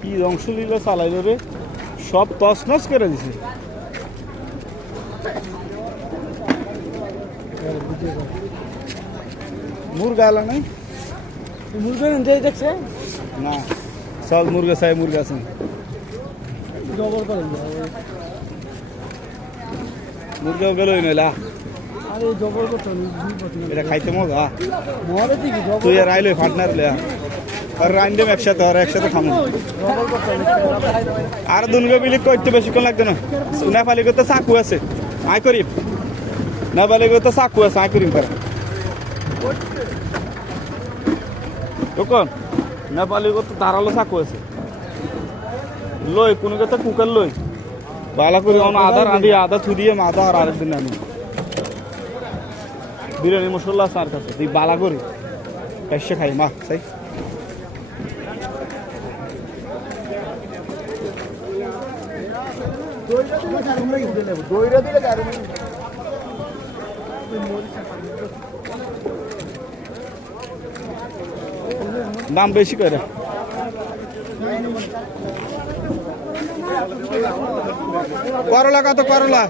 কি ধ্বংসলীলা চালাইল রে, সব তছনছ করে দিছে। মুরগা এলা নাই, মুরগা দেখছে না সব মুরগা চাই, মুরগা আছে জবর করেন মুরগা বেরোই নইলা। আরে জবর করতে এটা খাইতে মজা। মরে দিকে তুই আর আইলে পার্টনার লে আর রাইন্ডেম একসাথে, আর একসাথে খামো। জবর করতে আর দুনগো বিলি করতে বেশিক্ষণ লাগবে না। নেপালি করতে চাকু আছে, আয় করিম। নেপালি করতে চাকু আছে, আয় করিম পারে। দোকান নেপালি করতে ধারালো চাকু আছে, লই কোনো কথা কুকার লই ভালো করে আদা রাঁধি, আদা থু দিয়ে আদা আর আরেকদিন আনি বিরিয়ানি মশলা আছে আর কাছে তুই বালা করি পেশে খাই মা চাই। দাম বেশি করে। করলা কত? করলা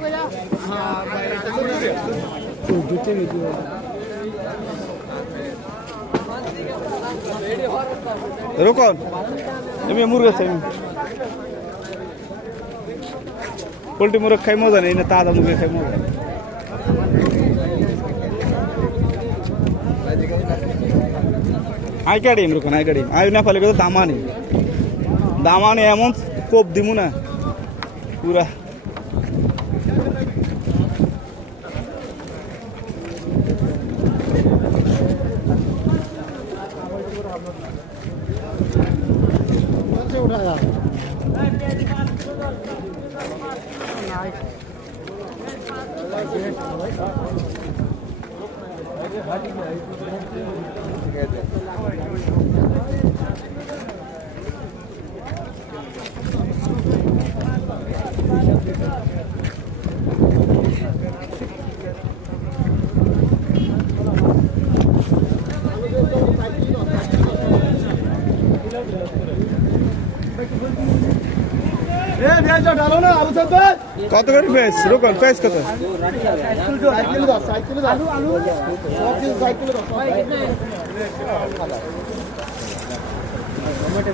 রুকন এমনি মুরগা চাই, পোল্ট্রি মুরগ খাই মজা নেই না, তাজা মুরগি খাই মজা। আই কাটিম রুকন, আই কাটিম। আই না ফলে কথা দামানি দামানি এমন কোপ দিমু না পুরা। কত করে ফেস? রুকন ফেস কত? টমেটো